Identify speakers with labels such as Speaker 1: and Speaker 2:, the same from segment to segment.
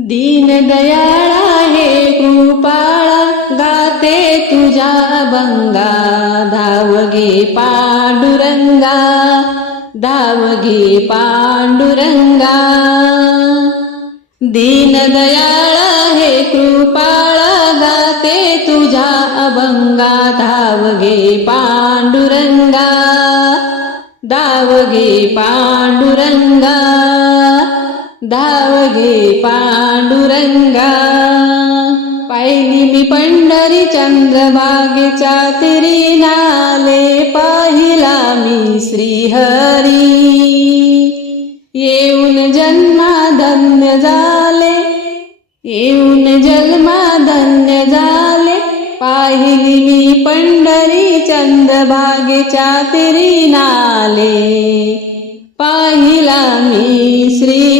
Speaker 1: दीनदयाळा हे कृपाळा गाते तुझ्या बंगा. धावगे पांडुरंगा धावगे पांडुरंगा. दीनदयाळा हे कृपाळा गाते तुझ्या अभंगा. धावगे पांडुरंगा धावगे पांडुरंगा. धावगे पांडुरंगा. पाहिली मी पंढरी चंद्रभागेच्या तिरी नाले पाहिला मी श्रीहरी. येऊन जन्मा धन्य झाले येऊन जन्मा धन्य झाले पाहिली मी पंढरी चंद्रभागेच्या तिरी नाले पाहिला मी श्री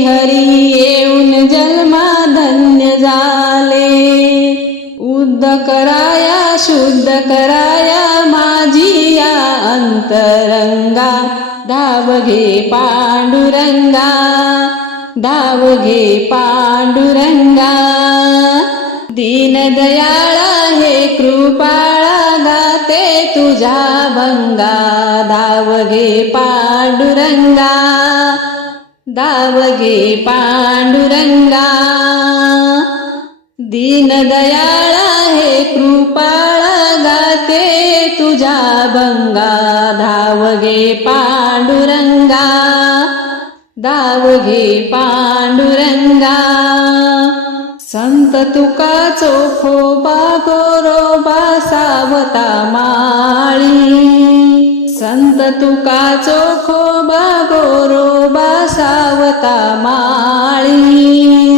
Speaker 1: कराया शुद्ध कराया माझी या अंतरंगा. धावगे पांडुरंगा धावगे पांडुरंगा. दीनदयाळा हे कृपाळा गाते तुझ्या भंगा. धाव घे पांडुरंगा धावगे पांडुरंगा. दीनदयाळा हे कृपाळा गाते तुझ्या भंगा. धावगे पांडुरंगा धावगे पांडुरंगा. संत तुका चोखो गोरोबा सावता माळी. संत तुका चोखो गोरोबा सावता माळी.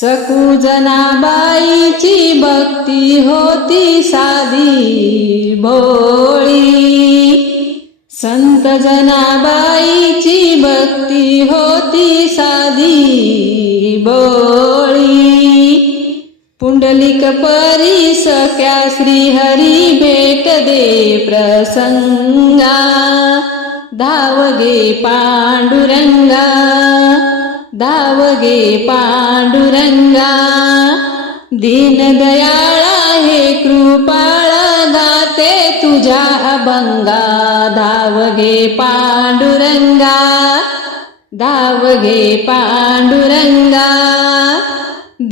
Speaker 1: सकुजनाबाईची भक्ती होती साधी भोळी संत जनाबाईची भक्ती होती साधी बोळी. पुंडलिक परी सख्या श्रीहरी भेट दे प्रसंगा. धावगे पांडुरंगा. धावगे पांडुरंगा दीनदयाळा हे कृपाळा गाते तुझ्या अभंगा. धावगे पांडुरंगा धावगे पांडुरंगा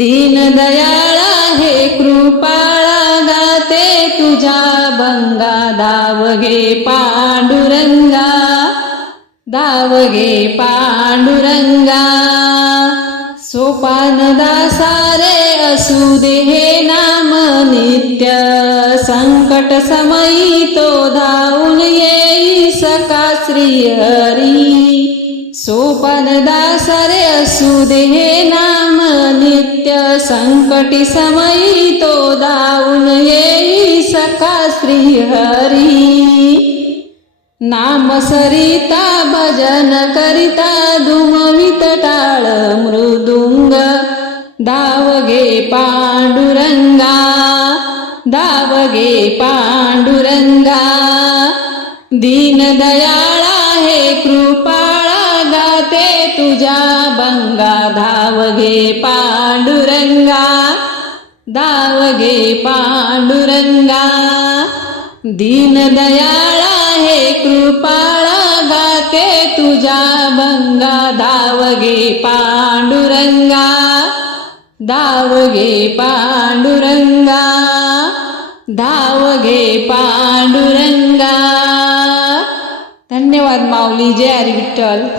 Speaker 1: दीनदयाळा हे कृपाळा गाते तुझ्या बंगा धावगे पांडुरंगा दावगे पांडुरंगा सोपान दासारे असू दे हे नाम नित्य संकट समयी तो धावून येई सका श्री हरी. सोपान दासारे असू दे हे नाम नित्य संकटी समयी तो धावून येई सका श्री हरी. नाम सरिता भजन करिता दुमवित टाळ मृदुंग धावगे पांडुरंगा धावगे पांडुरंगा दीनदयाळा हे कृपाळा गाते तुझ्या बंगा धावगे पांडुरंगा धावगे पांडुरंगा दीनदयाळा कृपाळा गाते तुझ्या बंगा धावगे पांडुरंगा धावगे पांडुरंगा धावगे पांडुरंगा. धन्यवाद माऊली जय हरी विठ्ठल.